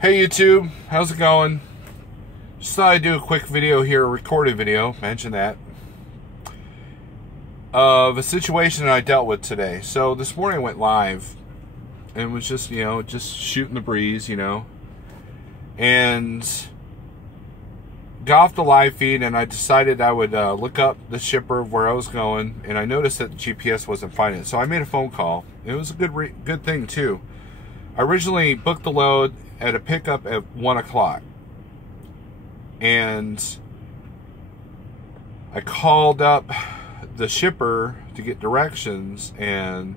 Hey YouTube, how's it going? Just thought I'd do a quick video here, a recorded video, mention that, of a situation that I dealt with today. So this morning I went live, and was just, just shooting the breeze, and got off the live feed, and I decided I would look up the shipper of where I was going, and I noticed that the GPS wasn't finding it. So I made a phone call. It was a good thing too. I originally booked the load at a pickup at 1 o'clock, and I called up the shipper to get directions, and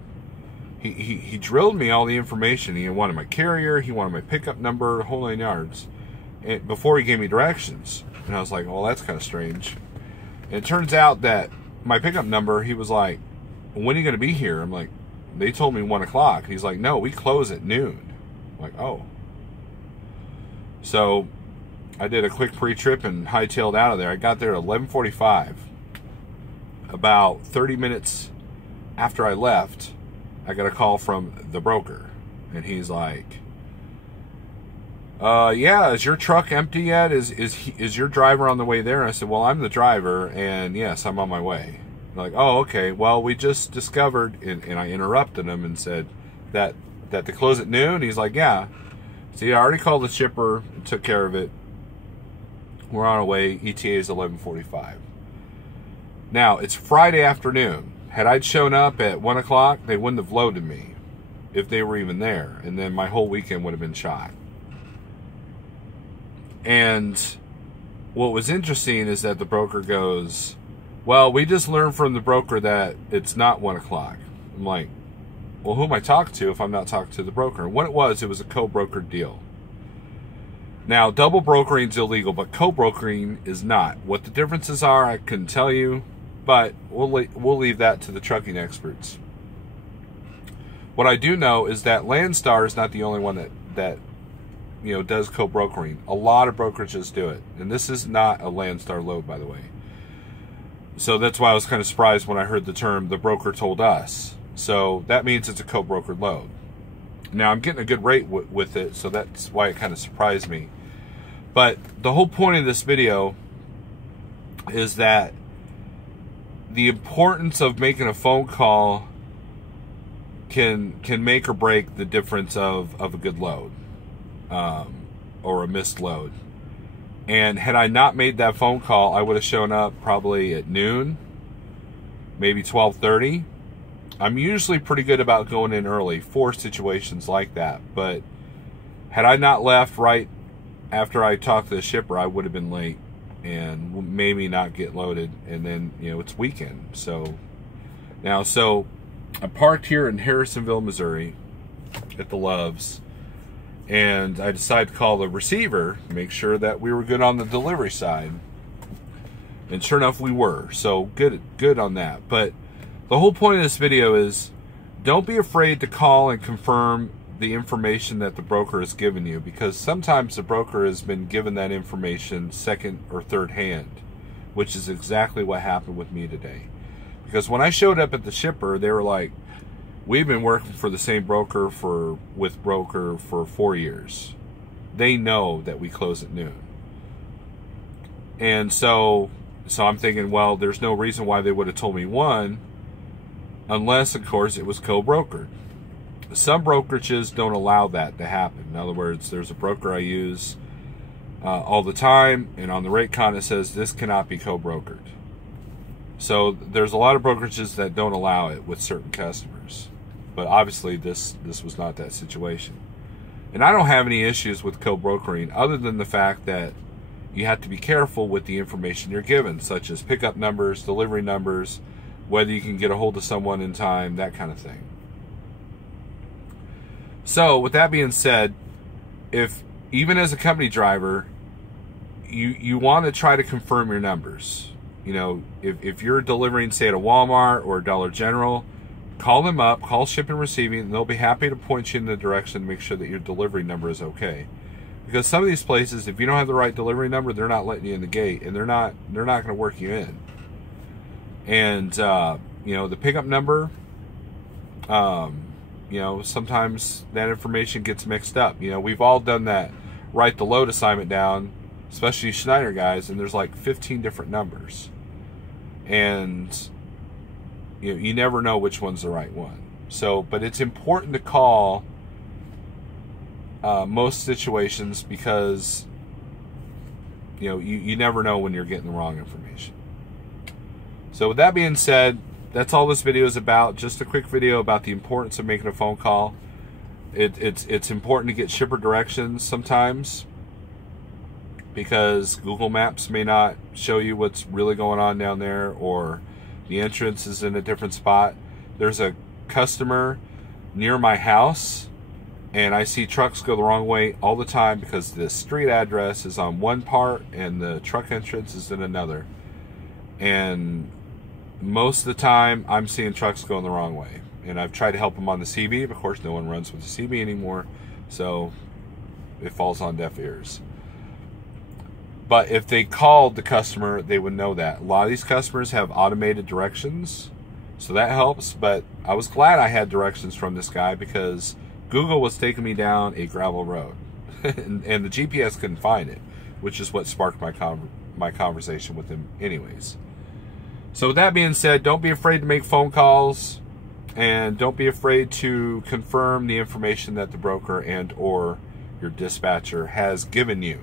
he drilled me all the information. He wanted my carrier, he wanted my pickup number, the whole 9 yards, and before he gave me directions. And I was like, well, that's kind of strange. And it turns out that my pickup number, he was like, when are you going to be here? I'm like, they told me 1 o'clock. He's like, no, we close at noon. I'm like, oh. So I did a quick pre-trip and hightailed out of there. I got there at 11:45. About 30 minutes after I left, I got a call from the broker, and he's like, yeah, is your truck empty yet? Is your driver on the way there? And I said, well, I'm the driver, and yes, I'm on my way. They're like, oh, okay, well, we just discovered, and I interrupted him and said that they close at noon. He's like, yeah. See, I already called the shipper and took care of it. We're on our way. ETA is 11:45. Now, it's Friday afternoon. Had I shown up at 1 o'clock, they wouldn't have loaded me if they were even there, and then my whole weekend would have been shot. And what was interesting is that the broker goes, well, we just learned from the broker that it's not 1 o'clock. I'm like, well, who am I talking to if I'm not talking to the broker? And what it was a co-brokered deal. Now, double brokering is illegal, but co-brokering is not. What the differences are, I couldn't tell you, but we'll leave that to the trucking experts. What I do know is that Landstar is not the only one that does co-brokering. A lot of brokerages do it, and this is not a Landstar load, by the way. So that's why I was kind of surprised when I heard the term "the broker told us." So that means it's a co-brokered load. Now, I'm getting a good rate with it, so that's why it kind of surprised me. But the whole point of this video is that the importance of making a phone call can make or break the difference of a good load or a missed load. And had I not made that phone call, I would have shown up probably at noon, maybe 12:30. I'm usually pretty good about going in early for situations like that, but had I not left right after I talked to the shipper, I would have been late and maybe not get loaded, and then, it's weekend. So I parked here in Harrisonville, Missouri at the Loves, and I decided to call the receiver to make sure that we were good on the delivery side. And sure enough, we were. So good on that. But the whole point of this video is, don't be afraid to call and confirm the information that the broker has given you, because sometimes the broker has been given that information second or third hand, which is exactly what happened with me today. Because when I showed up at the shipper, they were like, we've been working for the same broker for 4 years. They know that we close at noon. And so I'm thinking, well, there's no reason why they would have told me 1, unless, of course, it was co-brokered. Some brokerages don't allow that to happen. In other words, there's a broker I use all the time, and on the rate con it says this cannot be co-brokered. So there's a lot of brokerages that don't allow it with certain customers. But obviously this was not that situation. And I don't have any issues with co-brokering, other than the fact that you have to be careful with the information you're given, such as pickup numbers, delivery numbers, whether you can get a hold of someone in time, that kind of thing. So with that being said, if even as a company driver, you want to try to confirm your numbers. If you're delivering, say, at a Walmart or a Dollar General, call them up, call shipping and receiving, and they'll be happy to point you in the direction to make sure that your delivery number is okay. Because some of these places, if you don't have the right delivery number, they're not letting you in the gate, and they're not going to work you in. And the pickup number, sometimes that information gets mixed up. We've all done that write the load assignment down, especially Schneider guys, and there's like 15 different numbers. And you never know which one's the right one. So, but it's important to call most situations, because you never know when you're getting the wrong information. So with that being said, that's all this video is about. Just a quick video about the importance of making a phone call. It's important to get shipper directions sometimes, because Google Maps may not show you what's really going on down there, or the entrance is in a different spot. There's a customer near my house, and I see trucks go the wrong way all the time because the street address is on one part and the truck entrance is in another. And most of the time I'm seeing trucks going the wrong way. And I've tried to help them on the CB, but of course no one runs with the CB anymore, so it falls on deaf ears. But if they called the customer, they would know that. A lot of these customers have automated directions, so that helps. But I was glad I had directions from this guy, because Google was taking me down a gravel road, and the GPS couldn't find it, which is what sparked my conversation with him anyways. So with that being said, don't be afraid to make phone calls, and don't be afraid to confirm the information that the broker and or your dispatcher has given you.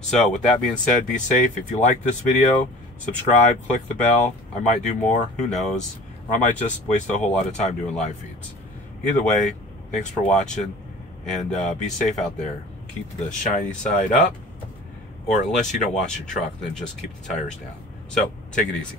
So with that being said, be safe. If you like this video, subscribe, click the bell. I might do more, who knows, or I might just waste a whole lot of time doing live feeds. Either way, thanks for watching, and be safe out there. Keep the shiny side up, or unless you don't wash your truck, then just keep the tires down. So take it easy.